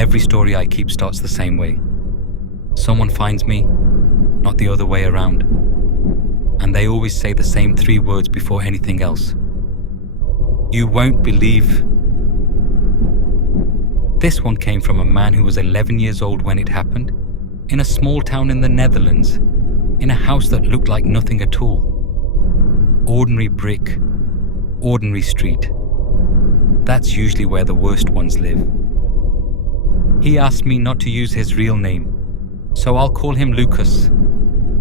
Every story I keep starts the same way. Someone finds me, not the other way around. And they always say the same 3 words before anything else. You won't believe. This one came from a man who was 11 years old when it happened, in a small town in the Netherlands, in a house that looked like nothing at all. Ordinary brick, ordinary street. That's usually where the worst ones live. He asked me not to use his real name, so I'll call him Lucas.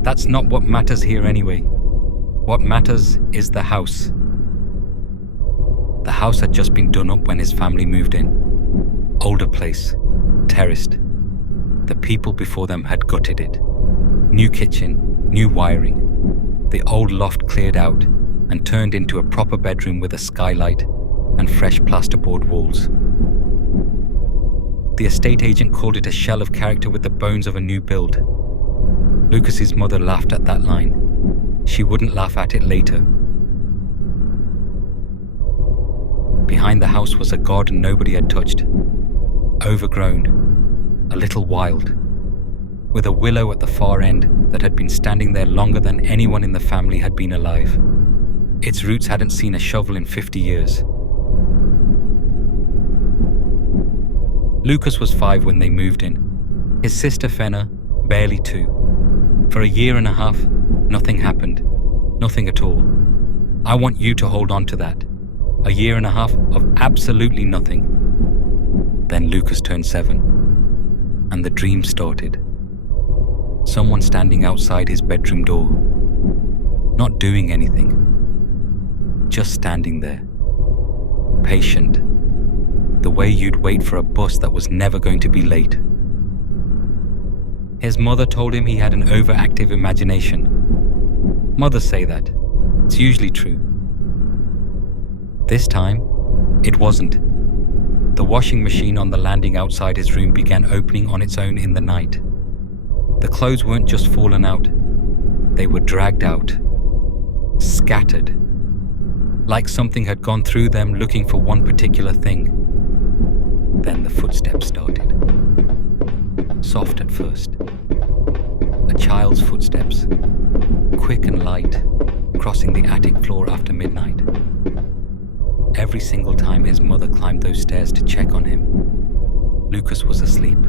That's not what matters here anyway. What matters is the house. The house had just been done up when his family moved in. Older place, terraced. The people before them had gutted it. New kitchen, new wiring. The old loft cleared out and turned into a proper bedroom with a skylight and fresh plasterboard walls. The estate agent called it a shell of character with the bones of a new build. Lucas's mother laughed at that line. She wouldn't laugh at it later. Behind the house was a garden nobody had touched. Overgrown, a little wild, with a willow at the far end that had been standing there longer than anyone in the family had been alive. Its roots hadn't seen a shovel in 50 years. Lucas was 5 when they moved in. His sister Fenna, barely 2. For a year and a half, nothing happened. Nothing at all. I want you to hold on to that. A year and a half of absolutely nothing. Then Lucas turned 7, and the dream started. Someone standing outside his bedroom door. Not doing anything. Just standing there. Patient. The way you'd wait for a bus that was never going to be late. His mother told him he had an overactive imagination. Mothers say that. It's usually true. This time, it wasn't. The washing machine on the landing outside his room began opening on its own in the night. The clothes weren't just fallen out. They were dragged out. Scattered. Like something had gone through them looking for one particular thing. Then the footsteps started. Soft at first. A child's footsteps. Quick and light, crossing the attic floor after midnight. Every single time his mother climbed those stairs to check on him, Lucas was asleep.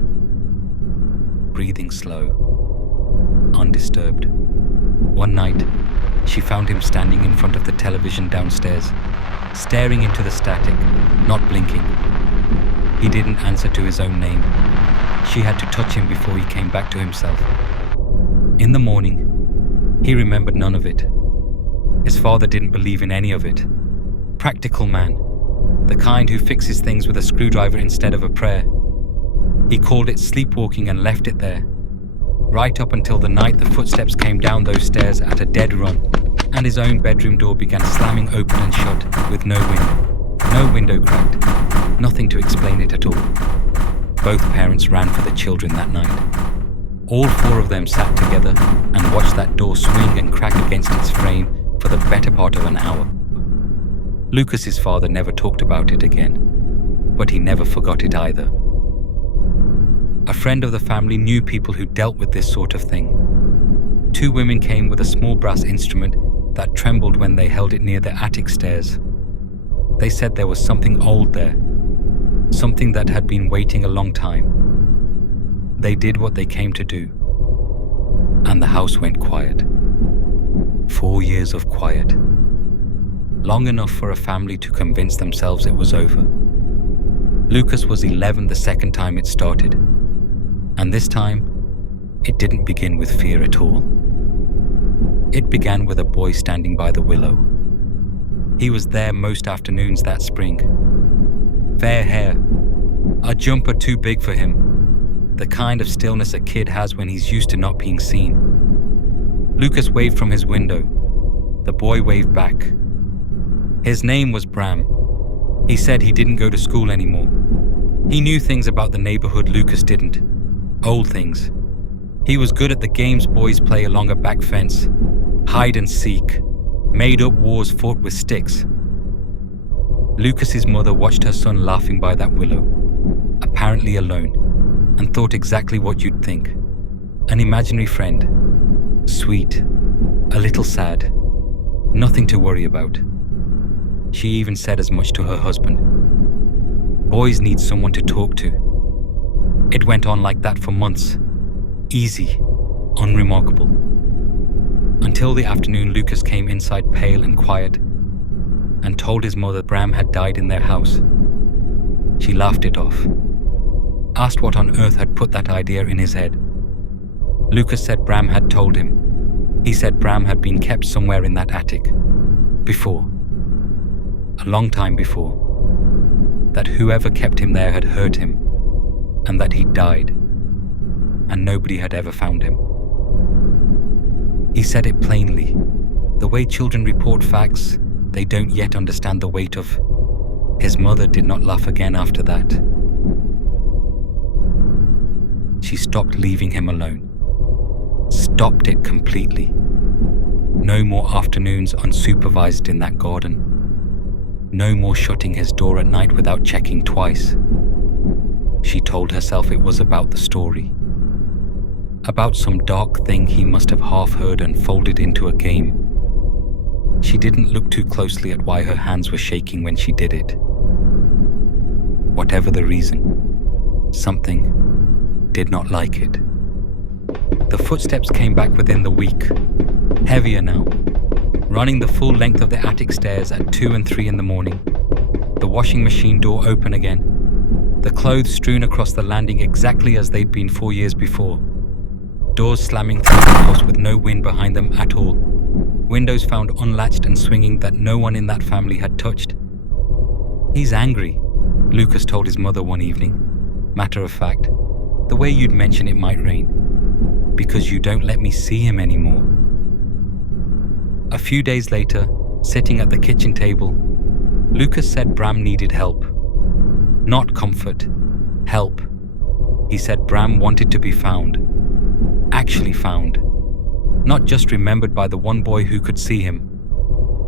Breathing slow. Undisturbed. One night, she found him standing in front of the television downstairs, staring into the static, not blinking. He didn't answer to his own name. She had to touch him before he came back to himself. In the morning, he remembered none of it. His father didn't believe in any of it. Practical man, the kind who fixes things with a screwdriver instead of a prayer. He called it sleepwalking and left it there. Right up until the night the footsteps came down those stairs at a dead run, and his own bedroom door began slamming open and shut with no window cracked, nothing to explain it at all. Both parents ran for the children that night. All 4 of them sat together and watched that door swing and crack against its frame for the better part of an hour. Lucas's father never talked about it again, but he never forgot it either. A friend of the family knew people who dealt with this sort of thing. 2 women came with a small brass instrument that trembled when they held it near the attic stairs. They said there was something old there, something that had been waiting a long time. They did what they came to do, and the house went quiet. 4 years of quiet. Long enough for a family to convince themselves it was over. Lucas was 11 the second time it started, and this time, it didn't begin with fear at all. It began with a boy standing by the willow. He was there most afternoons that spring. Fair hair, a jumper too big for him, the kind of stillness a kid has when he's used to not being seen. Lucas waved from his window. The boy waved back. His name was Bram. He said he didn't go to school anymore. He knew things about the neighborhood Lucas didn't. Old things. He was good at the games boys play along a back fence. Hide and seek. Made-up wars fought with sticks. Lucas's mother watched her son laughing by that willow, apparently alone. and thought exactly what you'd think. An imaginary friend. Sweet. A little sad. Nothing to worry about. She even said as much to her husband. Boys need someone to talk to. It went on like that for months. Easy. Unremarkable. Until the afternoon Lucas came inside pale and quiet and told his mother Bram had died in their house. She laughed it off. Asked what on earth had put that idea in his head. Lucas said Bram had told him. He said Bram had been kept somewhere in that attic. Before. A long time before. That whoever kept him there had hurt him. And that he died. And nobody had ever found him. He said it plainly. The way children report facts, they don't yet understand the weight of. His mother did not laugh again after that. She stopped leaving him alone. Stopped it completely. No more afternoons unsupervised in that garden. No more shutting his door at night without checking twice. She told herself it was about the story. About some dark thing he must have half heard and folded into a game. She didn't look too closely at why her hands were shaking when she did it. Whatever the reason, something did not like it. The footsteps came back within the week, heavier now, running the full length of the attic stairs at 2 and 3 in the morning. The washing machine door open again, the clothes strewn across the landing exactly as they'd been 4 years before. Doors slamming through the house with no wind behind them at all. Windows found unlatched and swinging that no one in that family had touched. He's angry, Lucas told his mother one evening. Matter of fact, the way you'd mention it might rain. Because you don't let me see him anymore. A few days later, sitting at the kitchen table, Lucas said Bram needed help. Not comfort, help. He said Bram wanted to be found. Actually found. Not just remembered by the one boy who could see him.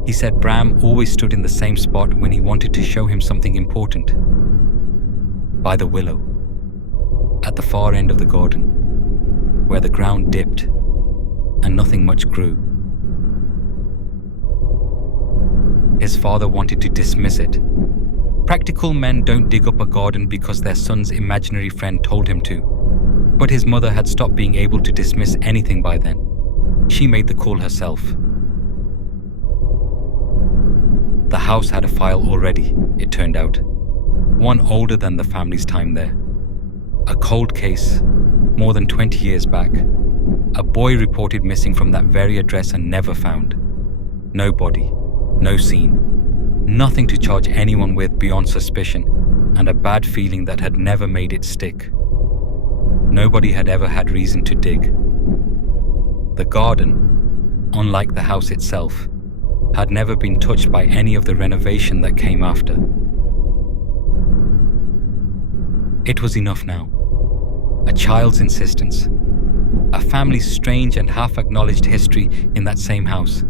He said Bram always stood in the same spot when he wanted to show him something important. By the willow. At the far end of the garden. Where the ground dipped and nothing much grew. His father wanted to dismiss it. Practical men don't dig up a garden because their son's imaginary friend told him to. But his mother had stopped being able to dismiss anything by then. She made the call herself. The house had a file already, it turned out. One older than the family's time there. A cold case, more than 20 years back. A boy reported missing from that very address and never found. No body, no scene. Nothing to charge anyone with beyond suspicion, and a bad feeling that had never made it stick. Nobody had ever had reason to dig. The garden, unlike the house itself, had never been touched by any of the renovation that came after. It was enough now. A child's insistence. A family's strange and half-acknowledged history in that same house.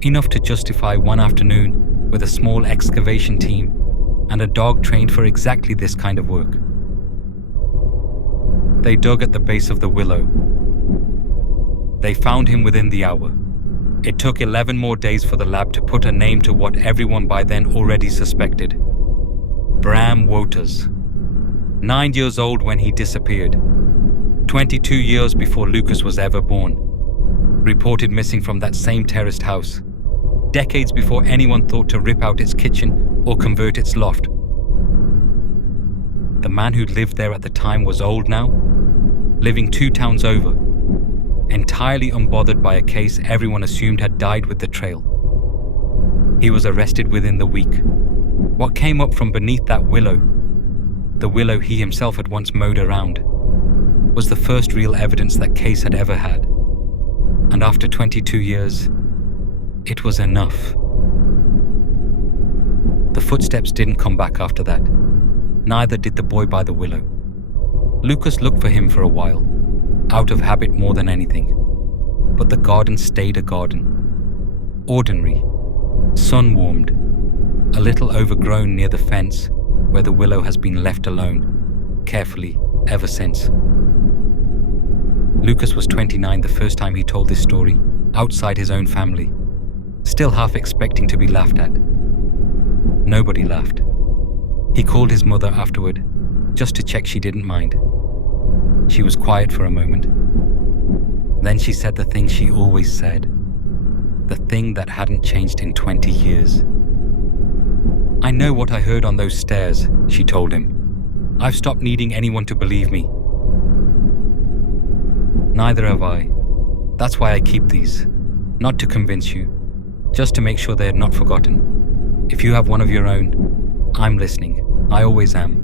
Enough to justify one afternoon with a small excavation team and a dog trained for exactly this kind of work. They dug at the base of the willow. They found him within the hour. It took 11 more days for the lab to put a name to what everyone by then already suspected. Bram Wouters. 9 years old when he disappeared. 22 years before Lucas was ever born. Reported missing from that same terraced house. Decades before anyone thought to rip out its kitchen or convert its loft. The man who lived there at the time was old now, living 2 towns over, entirely unbothered by a case everyone assumed had died with the trail. He was arrested within the week. What came up from beneath that willow, the willow he himself had once mowed around, was the first real evidence that case had ever had. And after 22 years, it was enough. The footsteps didn't come back after that. Neither did the boy by the willow. Lucas looked for him for a while, out of habit more than anything. But the garden stayed a garden. Ordinary, sun-warmed, a little overgrown near the fence where the willow has been left alone, carefully ever since. Lucas was 29 the first time he told this story, outside his own family, still half expecting to be laughed at. Nobody laughed. He called his mother afterward, just to check she didn't mind. She was quiet for a moment. Then she said the thing she always said, the thing that hadn't changed in 20 years. "I know what I heard on those stairs," she told him. "I've stopped needing anyone to believe me." Neither have I. That's why I keep these. Not to convince you, just to make sure they're not forgotten. If you have one of your own, I'm listening. I always am.